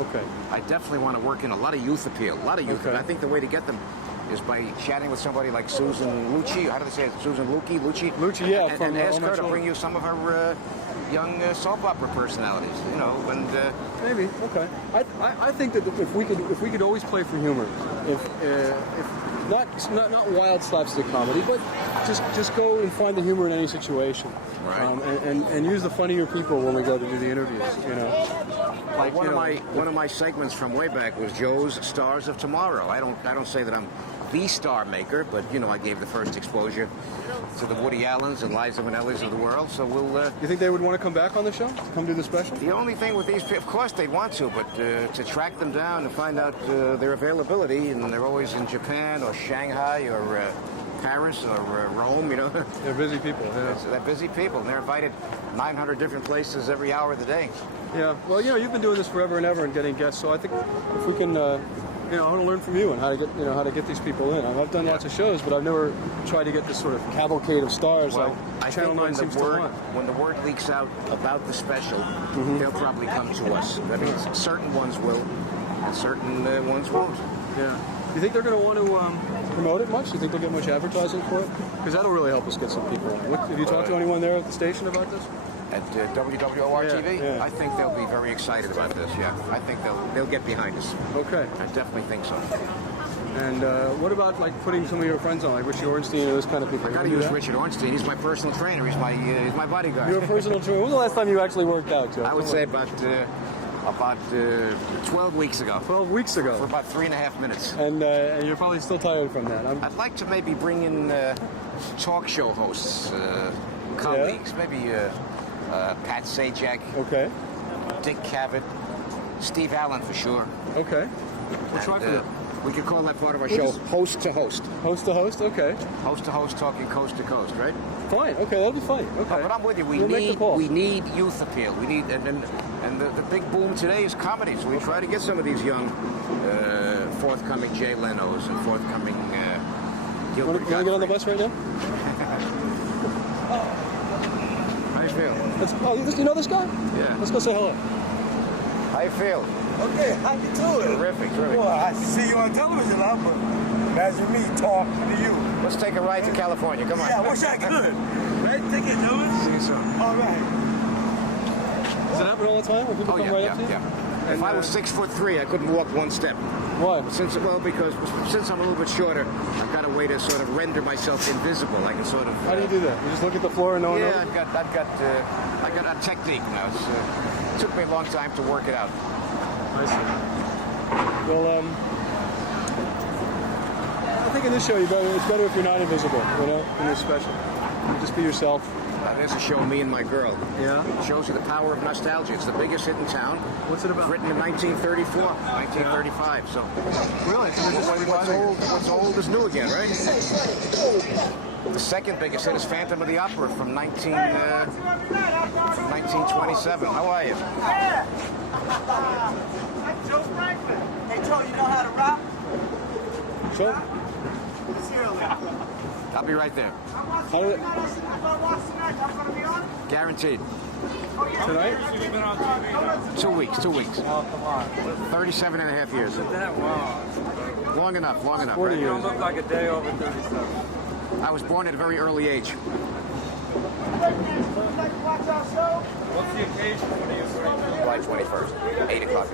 Okay. I definitely want to work in a lot of youth appeal, a lot of youth. Okay. And I think the way to get them is by chatting with somebody like Susan Lucci. How do they say it? Susan Lucci? Lucci, yeah. And ask her to bring you some of her young soap opera personalities, you know, and maybe. Okay. I think that if we could always play for humor, if not wild slapstick comedy, but just go and find the humor in any situation, right? And use the funnier people when we go to do the interviews, you know. Like one of my segments from way back was Joe's Stars of Tomorrow. I don't say that I'm the star maker, but you know, I gave the first exposure to the Woody Allens and Liza Minnellis of the world. So we'll. You think they would want to come back on the show? Come do the special? The only thing with these, of course, they'd want to, but to track them down and find out their availability, and they're always in Japan or Shanghai or Paris or Rome, you know. They're busy people. Yeah. They're busy people, and they're invited 900 different places every hour of the day. Yeah. Well, you know, you've been doing this forever and ever and getting guests, so I think if we can. You know, I want to learn from you and how to get these people in. I've done lots of shows, but I've never tried to get this sort of cavalcade of stars. Well, like I Channel think 9 seems to want. When the word leaks out about the special, they'll probably come to us. That means certain ones will, and certain ones won't. Yeah. Do you think they're going to want to promote it much? Do you think they'll get much advertising for it? Because that'll really help us get some people. Have you talked to anyone there at the station about this? At WWOR-TV? Yeah. I think they'll be very excited about this, yeah. I think they'll get behind us. Okay. I definitely think so. And what about like putting some of your friends on, like Richie Ornstein and those kind of people? I gotta use Richard Ornstein. He's my personal trainer. He's my bodyguard. You're a personal trainer. When was the last time you actually worked out, Joe? I would say about 12 weeks ago. 12 weeks ago? For about 3.5 minutes. And you're probably still tired from that. I'd like to maybe bring in talk show hosts, colleagues, maybe Pat Sajak, okay, Dick Cavett, Steve Allen for sure. Okay. We'll try for that. We could call that part of our show Host to Host. Host to Host, okay. Host to Host, talking coast to coast, right? Fine, okay, that'll be fine. Okay. But I'm with you. We need youth appeal. We need and the big boom today is comedy. So we try to get some of these young, forthcoming Jay Leno's and forthcoming Gilbert. You want to get on the bus right now? How you feel? You know this guy? Yeah. Let's go say hello. How you feel? Okay, how you doing? Terrific. Well, I see you on television now, but imagine me talking to you. Let's take a ride to California. Come on. Yeah, I wish I could. Right? Take it, Lewis. See you soon. All right. Does it happen all the time when people come right up to you? Yeah. If I was 6'3", I couldn't walk one step. Why? Because since I'm a little bit shorter, I've got a way to sort of render myself invisible. I can sort of. How do you do that? You just look at the floor and no one knows? Yeah, I got a technique now. It took me a long time to work it out. I see. Well, I think in this show it's better if you're not invisible, you know, in this special. You just be yourself. There's a show, Me and My Girl. Yeah? It shows you the power of nostalgia. It's the biggest hit in town. What's it about? It was written in 1934, 1935. So really? What's old is new again, right? The second biggest hit is Phantom of the Opera from 1927. How are you? I'm Joe Franklin. Hey, Joe, you know how to rap? Sure. I'll be right there. How did it? Guaranteed. Tonight? 2 weeks. 2 weeks. Oh, come on. 37 and a half years. Long enough. 40 right? years. You don't look like a day over 37. I was born at a very early age. What's the occasion? What are you doing? July 21st, 8 o'clock.